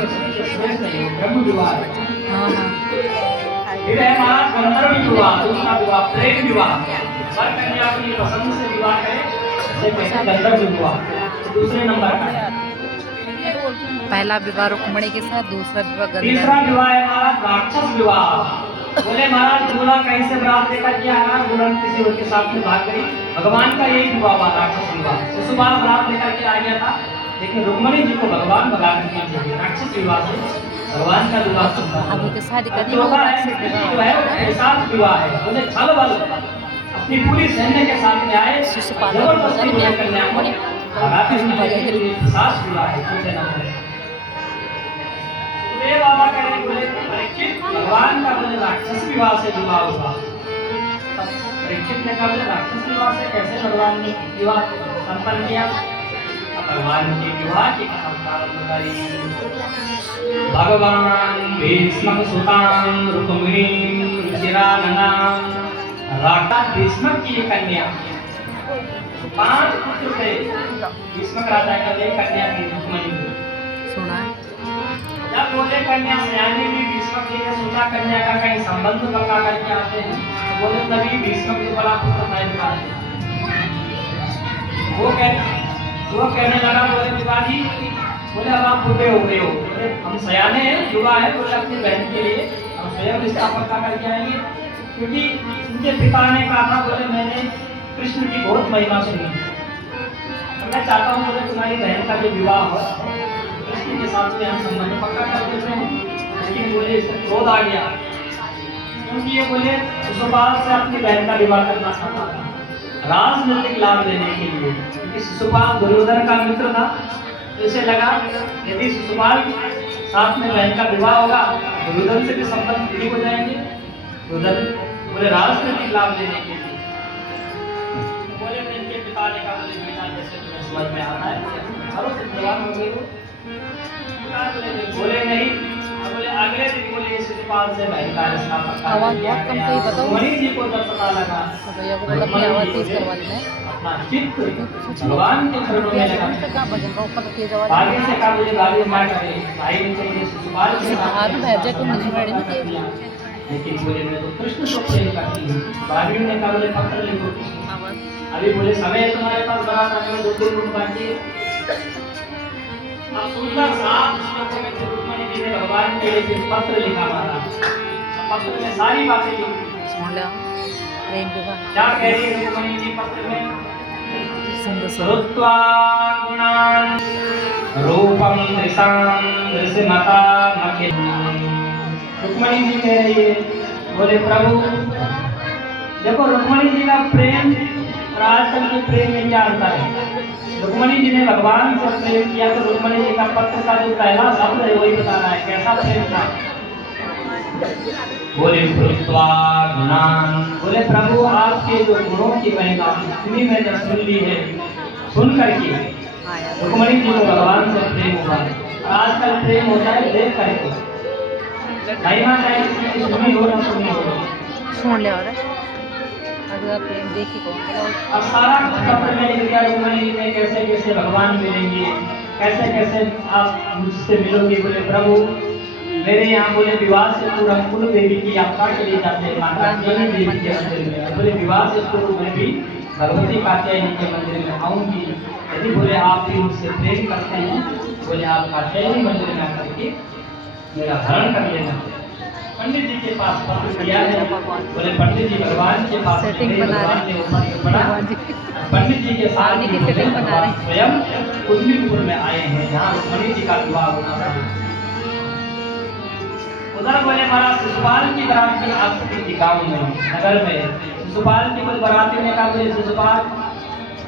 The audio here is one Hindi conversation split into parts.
श्रेष्ठ है, ब्रह्म विवाह है। हाँ हाँ फिर है हमारा गंधर्व विवाह, दूसरा विवाह प्रेम विवाह। वर कन्या अपनी पसंद से विवाह करें, इसे कहते हैं गंधर्व विवाह। दूसरे नंबर का है। पहला विवाह रुक्मणी के साथ, दूसरा विवाह तीसरा गंधर्व। विवाह है हमारा राक्षस विवाह। बोले महाराज दूल्हा कहीं से बरात लेकर के आया, दुल्हन किसी और के साथ में भाग गई। भगवान का यही विवाह हुआ, राक्षस विवाह। शिशुपाल बरात लेकर के आ गया था, लेकिन रुक्मणी जी को भगवान भगा करके राक्षस विवाह से भगवान का विवाह संपन्न हुआ। आगे के शादी करनी जो वो है राक्षस कृष्ण विवाह जो है वो ऐसा विवाह है। बोले छल बल अपनी पूरी सैन्य के साथ में आए, शिशुपाल जबरदस्ती बोले कन्या को भगाते हुए भगा के लिए सास विवाह है। दूसरे नंबर है। सुखदेव बाबा कह रहे बोले परीक्षित भगवान का बोले राक्षस विवाह से विवाह हुआ। तब परीक्षित ने कहा बोले राक्षस विवाह से कैसे भगवान ने विवाह संपन्न किया। अब भगवान के विवाह की कथा प्रारंभ करी। भगवान भीष्म सुतां रुक्मिणीं रुचिराननां राजा भीष्म की कन्या 5 पुत्र थे। भीष्म राजा का एक कन्या थी रुक्मिणी। सुना जब बोले कन्या सयानी भी भीष्म जी ने सोचा कन्या का कहीं संबंध पक्का करके आते हैं, तो बोले तभी भीष्म के बड़ा पुत्र था इनका। वो कहने लगा बोले पिताजी, बोले अब आप बूढ़े हो गए हो, बोले हम सयाने हैं, युवा है, बोले अपनी बहन के लिए हम स्वयं रिश्ता पक्का करके आएंगे। क्योंकि उनके पिता ने कहा था बोले मैंने कृष्ण की बहुत महिमा सुनी, तो मैं चाहता हूँ बोले तुम्हारी बहन का जो विवाह हो कृष्ण के साथ में हम संबंध पक्का कर देते हैं। लेकिन बोले इससे क्रोध आ गया, क्योंकि ये बोले शिशुपाल से अपनी बहन का विवाह करना चाहता था राजनीतिक लाभ लेने के लिए। क्योंकि शिशुपाल दुर्योधन का मित्र था, तो इसे लगा यदि शिशुपाल साथ में बहन का विवाह होगा दुर्योधन से भी संबंध ठीक हो जाएंगे। दुर्योधन बोले राजनीतिक लाभ लेने के लिए बोले इनके पिता ने कहा बोले बेटा जैसे तुम्हें समझ में आता है करो से जवान हो गए हो। बोले नहीं, बोले अगले दिन बोले शिशुपाल से बहन का रिश्ता पक्का आवाज बहुत कम कही बताओ। रुक्मिणी जी को जब पता लगा तो भैया को बोला अपनी आवाज तेज करवा देना है। अपना चित्त भगवान के चरणों में लगा। कहाँ भजन का ऊपर तेज आवाज आगे से कहा मुझे गाली मार करे भाई ने चाहिए शिशुपाल के बाहर में बैठ जाए तुम नहीं सुना रही ना तेज लेकिन बोले मैं तो कृष्ण को प्रेम करती हूँ। भाभी ने कहा बोले पत्र लिखो। आवाज अभी बोले समय है तुम्हारे पास बारात आने में 2 दिन बाकी है। अब सुंदर 7 श्लोकों में रुक्मिणी जी ने भगवान के लिए पत्र लिखा मारा। पत्र में सारी बातें लिखी। सुन लो प्रेम विवाह क्या कह रही है रुक्मिणी जी पत्र में? सुंदर श्रुत्वा गुणान् रूपं दृशां दृश्यमता मखिलम्। रुक्मिणी जी कह रही है बोले प्रभु देखो रुक्मिणी जी का प्रेम और आजकल के प्रेम में क्या अंतर है। रुक्मिणी जी ने भगवान से प्रेम किया तो रुक्मिणी जी का पत्र का जो पहला शब्द है वही बता रहा है कैसा प्रेम था। बोले श्रुत्वा गुणान्, बोले प्रभु आपके जो गुणों की महिमा इतनी मैंने सुन ली है, सुन करके रुक्मिणी जी को भगवान से प्रेम हुआ। आजकल प्रेम होता है देख करके, महिमा चाहे किसी की सुनी हो ना सुनी हो। सुन ले और अगर प्रेम देखी को अब सारा पत्र में लिख दिया रुक्मिणी जी ने कैसे कैसे भगवान मिलेंगे, कैसे कैसे आप मुझसे मिलोगे। बोले प्रभु मेरे यहाँ बोले विवाह से पूर्व कुल देवी की यात्रा के लिए जाते हैं माता देवी के मंदिर में। बोले विवाह से पूर्व मैं भी भगवती कात्यायनी के मंदिर में आऊंगी। यदि बोले आप भी मुझसे प्रेम करते हैं बोले आप कात्यायनी मंदिर में आकर के मेरा हरण कर लेना। पंडित जी के पास पत्र दिया है। बोले पंडित जी भगवान के पास सेटिंग बना रहे पंडित जी के साथ की सेटिंग बना रहे स्वयं कुंडलीपुर में आए हैं जहाँ रुक्मिणी जी का विवाह होना था। उधर बोले महाराज शिशुपाल की बारात की आस्ती थी गाँव में नगर में। शिशुपाल की कुछ बाराती ने कहा बोले शिशुपाल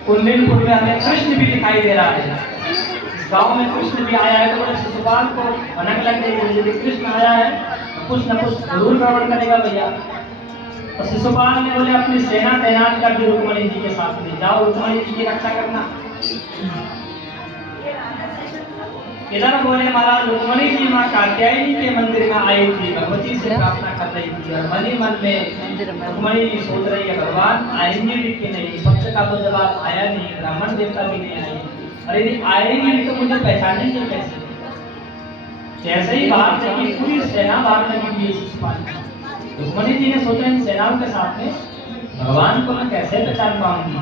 कुंडलीपुर में हमें कृष्ण भी दिखाई दे रहा है, गाँव में कृष्ण भी आया है। तो बोले शिशुपाल को भनक लग गई यदि कृष्ण आया है तो कुछ न कुछ जरूर गड़बड़ करेगा भैया। तो शिशुपाल ने बोले अपनी सेना तैनात कर दी रुक्मिणी जी के साथ में, जाओ रुक्मिणी जी की रक्षा करना। इधर बोले महाराज रुक्मिणी जी माँ कात्यायनी के मंदिर में आई थी, भगवती से प्रार्थना कर रही थी और मन ही मन में रुक्मिणी जी सोच रही है भगवान आएंगे भी कि नहीं। पत्र का तो जवाब आया नहीं, ब्राह्मण देवता भी नहीं आए और यदि आएंगे भी तो मुझे पहचानेंगे कैसे। जैसे ही बाहर चली पूरी सेना बाहर लगी हुई है शिशुपाल की। रुक्मणी जी ने सोचा इन सेनाओं के साथ में भगवान को मैं कैसे पहचान पाऊंगी।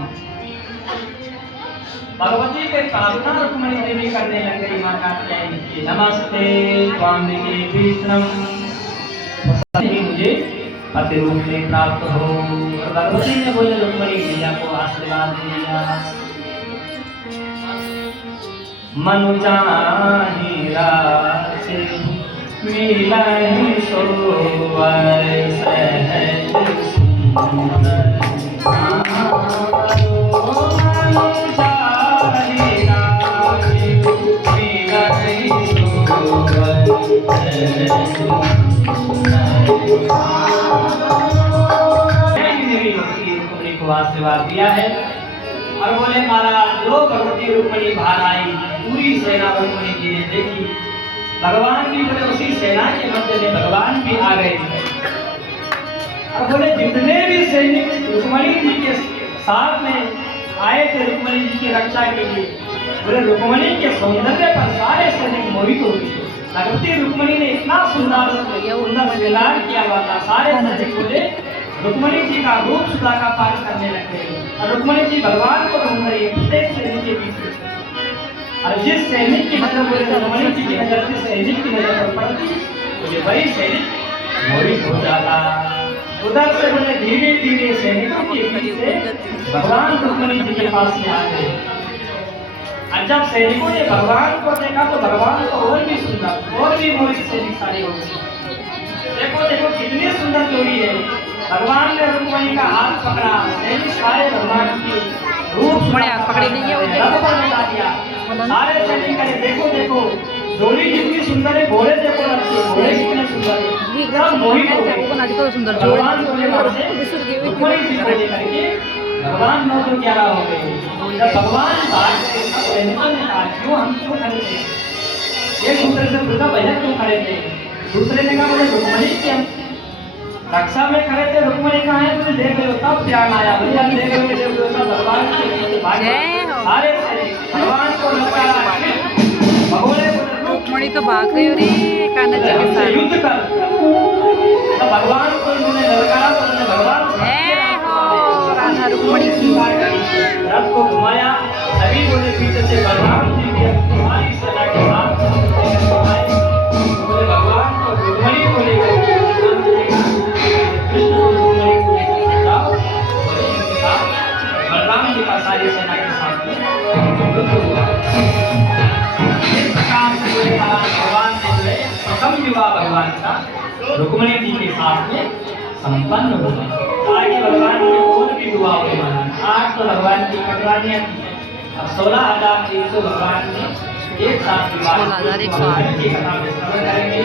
भगवती के प्रार्थना रुक्मणी देवी करने लग गई मां कात्यायनी की। नमस्ते स्वामिके विष्णु मुझे पति रूप में प्राप्त हो। और भगवती ने बोले रुक्मणी मैया को आशीर्वाद दिया। मनु चाहि राशि मिलहि सोवर सहज सुंदर। मनु चाहि राशि मिलहि सोवर सहज रुक्मणी को आशीर्वाद दिया है। और बोले महाराज जो भगवती रुक्मणी बाहर आई पूरी सेना रुक्मणी जी ने देखी। भगवान भी बोले उसी सेना के मध्य में भगवान भी आ गए। और बोले जितने भी सैनिक रुक्मणी जी के साथ में आए थे रुक्मणी जी की रक्षा के लिए, बोले रुक्मणी के सौंदर्य पर सारे सैनिक मोहित हो गए। भगवती रुक्मणी ने इतना सुंदर श्रृंगार किया हुआ था। सारे सैनिक बोले रुक्मणी जी का रूप सुधा का पान करने लग गए। और रुक्मणी जी भगवान को ढूंढ रही है प्रत्येक सैनिक के बीच में। और जिस सैनिक की नजर बोले रुक्मणी जी की नजर जिस सैनिक की नजर पर पड़ती मुझे वही सैनिक मोहित हो जाता। उधर से बोले धीरे धीरे सैनिकों के बीच से भगवान रुक्मणी जी के पास में आ गए। और जब सैनिकों ने भगवान को देखा तो भगवान को और भी सुंदर और भी मोहित सैनिक सारे हो गए। देखो देखो कितनी सुंदर जोड़ी है। भगवान ने रुक्मणी का हाथ पकड़ा, सैनिक सारे भगवान की रूप पकड़े नहीं है सारे सैनिक कहे देखो देखो जोड़ी कितनी सुंदर है। घोड़े देखो घोड़े कितने सुंदर है। सब मोहित हो गए। भगवान बोले रुक्मणी जी को लेकर के भगवान नौ तो 11 हो गए। जब भगवान बाहर से सैनिकों ने कहा क्यों हम क्यों खड़े थे। एक दूसरे से पूछा भैया क्यों खड़े थे। दूसरे ने कहा बोले रुक्मणी की हम रक्षा में खड़े थे। रुक्मणी कहाँ है तुझे देख रहे हो तब ध्यान आया। भैया देख रहे हो भगवान के सारे भगवान को ललकारा भगोड़े रुक्मणी तो भाग गई रे कान्हा जी के साथ युद्ध कर। तो भगवान को इन्होंने ललकारा तो उन्होंने भगवान राधा रुक्मणी की रथ को घुमाया। सभी बोले पीछे से बलराम जी की हमारी सेना के साथ बोले भगवान को रुक्मणी को लेकर बलराम जी का सारी सेना के साथ भगवान ने जो है प्रथम विवाह भगवान का रुक्मणी जी के साथ में संपन्न हुआ। आगे भगवान के और भी विवाह हुए। 8 तो भगवान की कटवानियां थी और 16,100 भगवान ने एक साथ विवाह 16,108 करेंगे।